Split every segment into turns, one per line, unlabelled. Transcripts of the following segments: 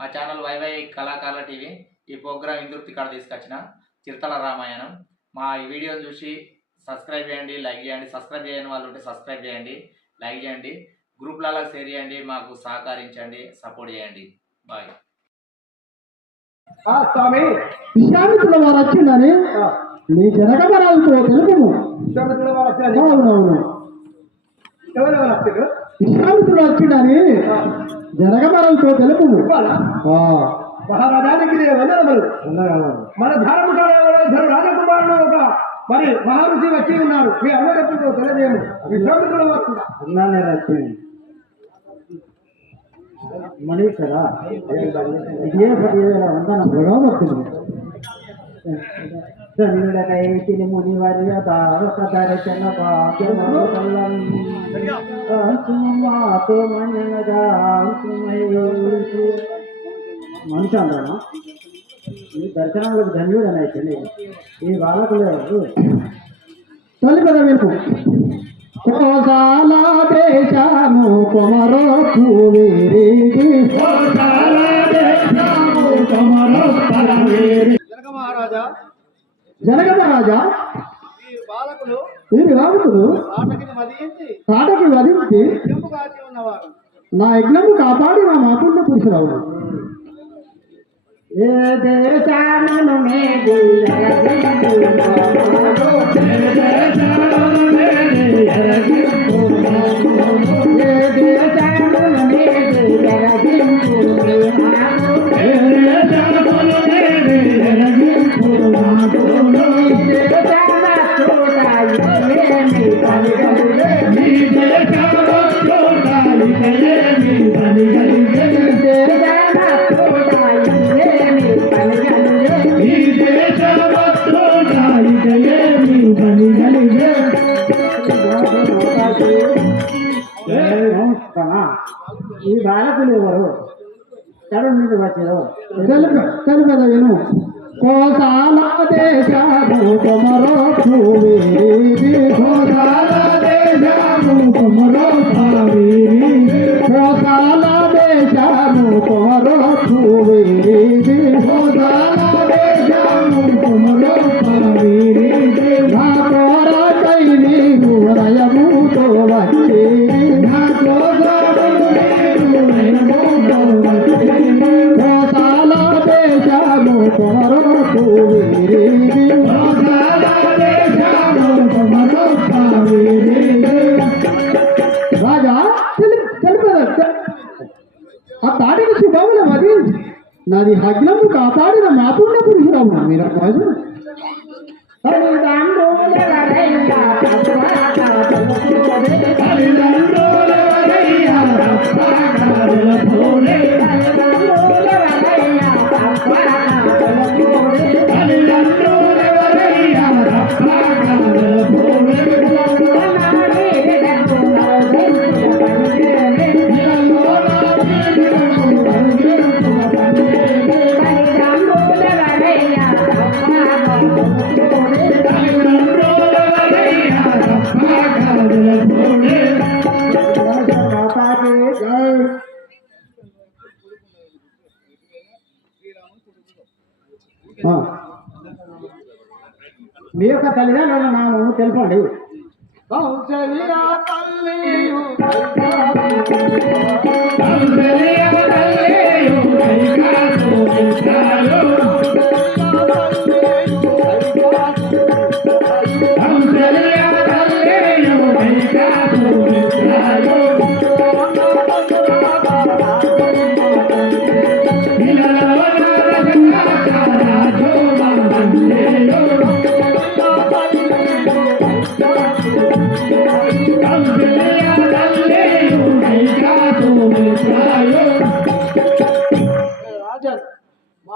మా channel YY కళాకారుల TV ఈ ప్రోగ్రాం ఇందుర్తి కాడ తీసుకొచ్చిన చిరుతల రామాయణం. మా ఈ వీడియోని చూసి సబ్స్క్రైబ్ చేయండి లైక్ చేయండి సబ్స్క్రైబ్ చేయని వాళ్ళు ఉంటే సబ్స్క్రైబ్ చేయండి లైక్ చేయండి గ్రూప్లలో షేర్ చేయండి మాకు సహకరించండి సపోర్ట్ చేయండి. బాయ్
ఆ స్వామి
విశ్వామిత్రుల వారు వచ్చిందని తెలుపుము.
విశ్వామిత్రుల వారు వచ్చారు. ఎవరెవరు వచ్చారు?
జనగమరాలతో తెలుపుము.
ఇవ్వాలా?
ఆ,
మహారాజానికి మన ధర్మకాల రాజకుమారుడు ఒక మరి మహర్షి వచ్చి ఉన్నారు. మీ అమ్మగట్టుతో తెలియజేయము? విశ్వామిత్రుల వారు కూడా
అన్నానే వచ్చింది ఇదే పదివేల వందనములుగా మునివర్య భావక దర్శన భాగ్యము కల్లం మాతో మనగా మనిషి అంటారా ఈ దర్శనాలకు ధన్యుడనైతే ఈ బాలకులు తల్లి కదా మీకు కోసాల దేశాను కుమరో పూవేరేది జనగమ రాజా? వీరి
మదించి
తాటకి వధించి నా యజ్ఞము కాపాడి నా మాపుణ్య పురుషురావు ఏ దేశాలను ఎక్కడ నుండి వచ్చారు తెలుగు తెలుగు విను కోసాల దేశాము కొమరో పూవేరి కోసాల దేశాము కొమరో పావేరి కోసాల దేశాము కొమరో పూవేరి కోసాల దేశాము కొమరో ఆ తాడికి శుభములు అది నాది హగ్నము కాపాడిన మాపుణ్య పురుషురాము మీరు రాజు ఆ. మీ యొక్క తల్లిదండ్రుల నామము తెలుపండి.
కౌశల్యా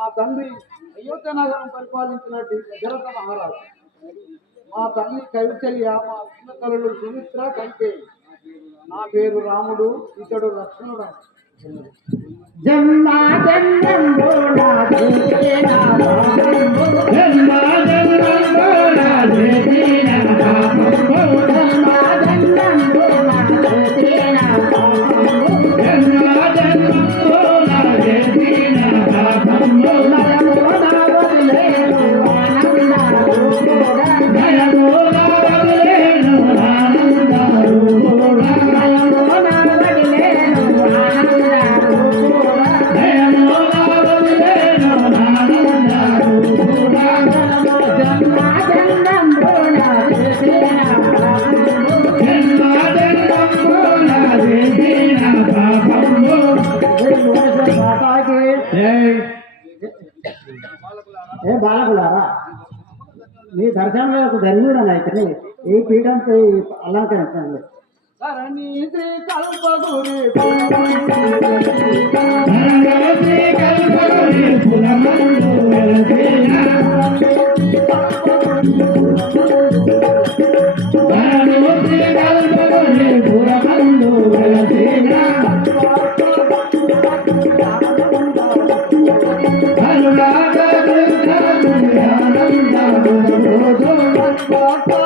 మా తండ్రి అయోధ్య నగరం పరిపాలించినట్టు దశరథ మహారాజు. మా తల్లి కైవల్య మా చిన్న తల్లుడు సుమిత్ర కంటే నా పేరు రాముడు ఇతడు లక్ష్మణుడు
జన్మా జన్మంబోడా దేవేనా జన్మ జన్మా దర్శనంలో ఒక ధన్యుడు అయితే అలంకరించండి
ధరణి శ్రీ కల్పగురి
గణపతి పుష్పం గణపతిని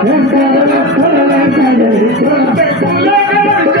కత్తుల గణపం పన్నురా గణపతి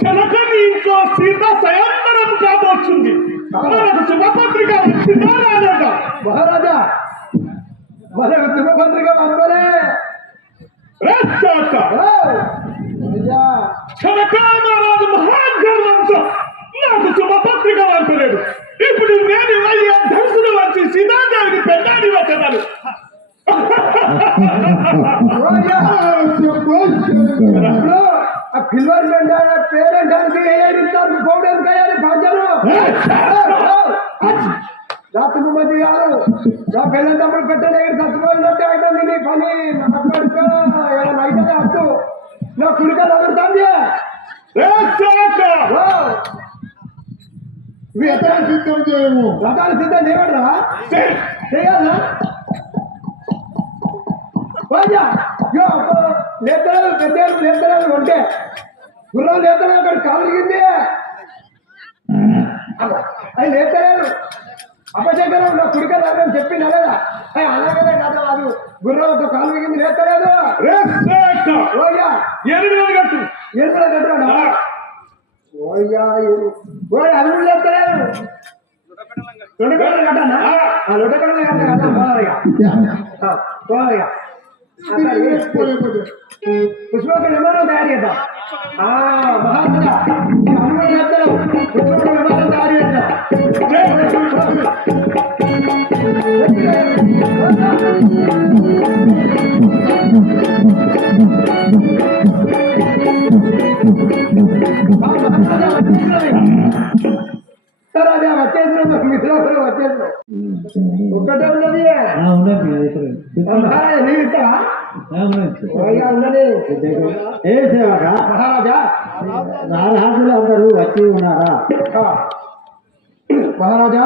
శనకని ఇంకో సీత స్వయంవరం కాబోతుంది మనకు శుభపత్రిక వచ్చిందా రాలేదా
మహారాజా! మనకు శుభపత్రిక పంపలే అయ్యా!
శనకామరాజు మహాగర్వంతో నాకు శుభపత్రిక పంపలేడు ఇప్పుడు నేను వెళ్ళి ధనుసులు వచ్చి సీతాదేవిని పెళ్ళాడి వచ్చాను
ఆ పిల్వర్ పెట్టాలి పేరెంటానికి వేయాలి పోవడానికి వేయాలి బాధ్యలు రాత్రి గారు నా తమ్ముడు చచ్చిపోయినట్టే నీ పని అయితే నా
సిద్ధం చేయము.
రథాలు సిద్ధం చేయబడరా చేయాలా పెద్దలు ఉంటే గుర్రం లేతరాలు అక్కడ కాలు దిగింది అది లేతరాలు అపశంకరం నా కుడిక రాదని చెప్పి నలేదా అలాగనే కాదు అది గుర్రం ఒక కాలు దిగింది లేతలేదు ఓయ్యా.
ఎనిమిది కట్టు.
కట్టుకోండి
ఆ,
ఓయ్యా ఓయ్ అది కూడా లేతలేదు. రెండు కట్టలు కట్టనా? ఆ రెండు కట్టలు కట్టా పోదారిగా పోదారిగా పుష్పక విమానం తయారు చేద్దాం ఆ, మహారాజా ఈ హనుమాన్ చేద్దాం పుష్పక విమానం తయారు చేద్దాం సరే అదే వచ్చేసిన మిత్రులు కూడా వచ్చేసిన ఒక్కటే ఉన్నది మహారాజా నీవు ఇస్తావా ఓయ్యా ఉన్నది
ఏ సేవక
మహారాజా
వచ్చి ఉన్నారా.
మహారాజా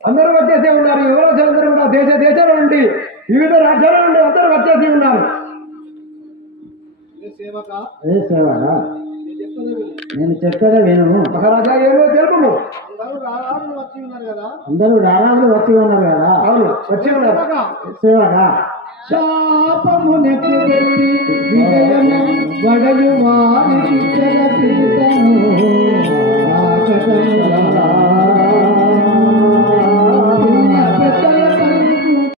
అందరూ వచ్చేసి ఉన్నారు యువరాజులందరూ కూడా దేశ దేశాల నుండి వివిధ రాజ్యాల నుండి అందరూ వచ్చేసి ఉన్నారు
అదే సేవరా నేను చెప్పేదే విను.
మహారాజా ఏమో తెలుపు
అందరూ రారాజులు వచ్చి ఉన్నారు కదా.
అవును వచ్చి ఉన్నారు.
సేవగా శాపము నెప్పుకెళ్ళి విజయము వడయు వారికి తెలిపితను